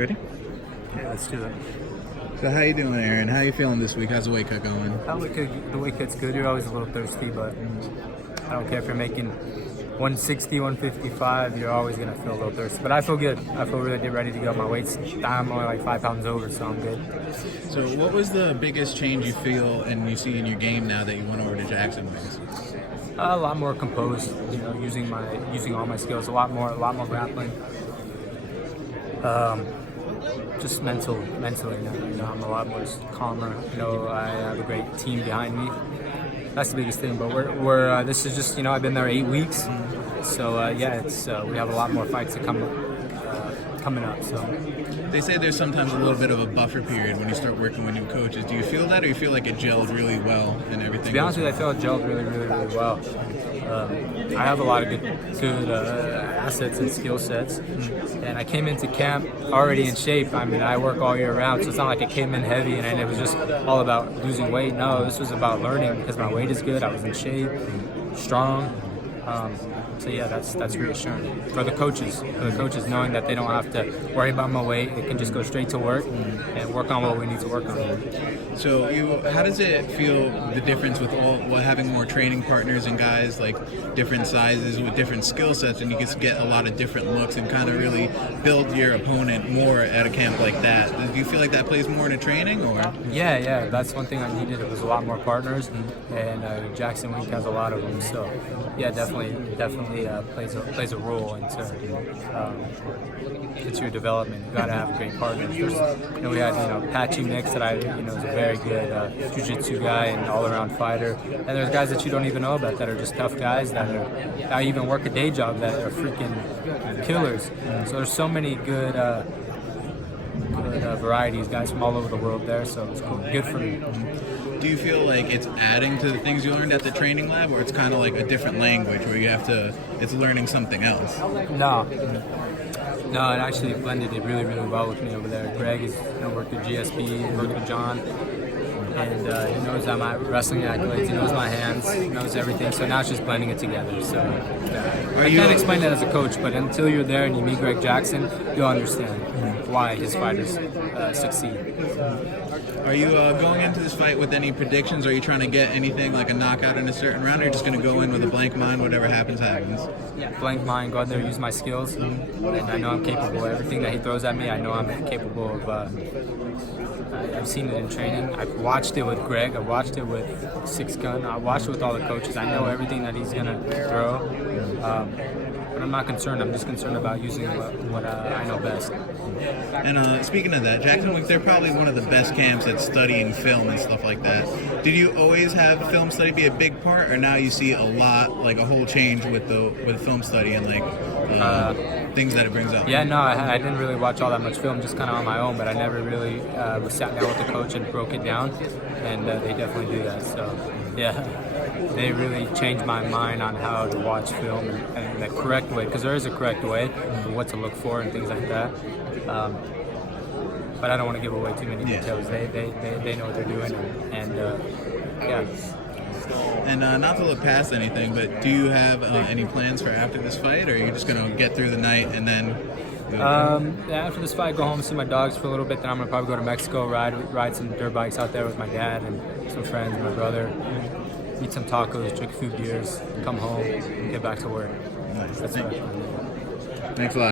Ready? Yeah, let's do it. So how you doing, Aaron? How you feeling this week? How's the weight cut going? The weight cut's good. You're always a little thirsty, but I don't care if you're making 160, 155. You're always gonna feel a little thirsty. But I feel good. I feel really ready to go. My weight's I'm only like 5 pounds over, so I'm good. So what was the biggest change you feel and you see in your game now that you went over to Jacksonwink? A lot more composed. You know, using all my skills. A lot more grappling. Just mentally now, you know, I'm a lot more calmer. You know, I have a great team behind me. That's the biggest thing. But we're this is just, you know, I've been there 8 weeks, so yeah, it's we have a lot more fights to coming up. So they say there's sometimes a little bit of a buffer period when you start working with new coaches. Do you feel that, or you feel like it gelled really well and everything? To be honest with you, I feel it gelled really well. I have a lot of good assets and skill sets, and I came into camp already in shape. I mean, I work all year round, so it's not like I came in heavy and it was just all about losing weight. No, this was about learning because my weight is good. I was in shape, strong. So yeah, that's reassuring for the coaches. Knowing that they don't have to worry about my weight, they can just go straight to work and work on what we need to work on. So how does it feel, the difference with having more training partners and guys like different sizes with different skill sets, and you get a lot of different looks and kind of really build your opponent more at a camp like that? Do you feel like that plays more into training, or? Yeah, that's one thing I needed. It was a lot more partners, and Jacksonwink has a lot of them. So yeah, definitely plays a role into your development. You gotta have great partners. We had Patchy Mix that is a very good jiu-jitsu guy and all-around fighter, and there's guys that you don't even know about that are just tough guys that even work a day job that are freaking killers. So there's so many good varieties, guys from all over the world there. So it's cool. Good for me. Do you feel like it's adding to the things you learned at the training lab, or it's kind of like a different language where it's learning something else? No, it actually blended it really well with me over there. Greg has worked with GSP, worked with John, and he knows my wrestling accolades, he knows my hands, he knows everything, so now it's just blending it together. So I can't explain that as a coach, but until you're there and you meet Greg Jackson, you'll understand why his fighters succeed. Are you going into this fight with any predictions? Are you trying to get anything like a knockout in a certain round, or are you just going to go in with a blank mind, whatever happens? Blank mind, go out there, use my skills, and I know I'm capable of everything that he throws at me. I know I'm capable of. I've seen it in training. I've watched it with Greg. I've watched it with Six Gun. I've watched it with all the coaches. I know everything that he's going to throw. But I'm not concerned. I'm just concerned about using what I know best. And speaking of that, Jacksonwink, they're probably one of the best camps at studying film and stuff like that. Did you always have film study be a big part, or now you see a lot, like a whole change with film study and things that it brings up? Yeah, no, I didn't really watch all that much film, just kind of on my own, but I never really was sat down with the coach and broke it down, and they definitely do that. So yeah, they really changed my mind on how to watch film and the correct way, because there is a correct way and what to look for and things like that. But I don't want to give away too many details. They know what they're doing, and yeah. And not to look past anything, but do you have any plans for after this fight, or are you just going to get through the night and then? After this fight, go home and see my dogs for a little bit. Then I'm gonna probably go to Mexico, ride some dirt bikes out there with my dad and some friends and my brother. Eat some tacos, drink a few beers, come home, and get back to work. Nice. That's what I plan. Thanks a lot.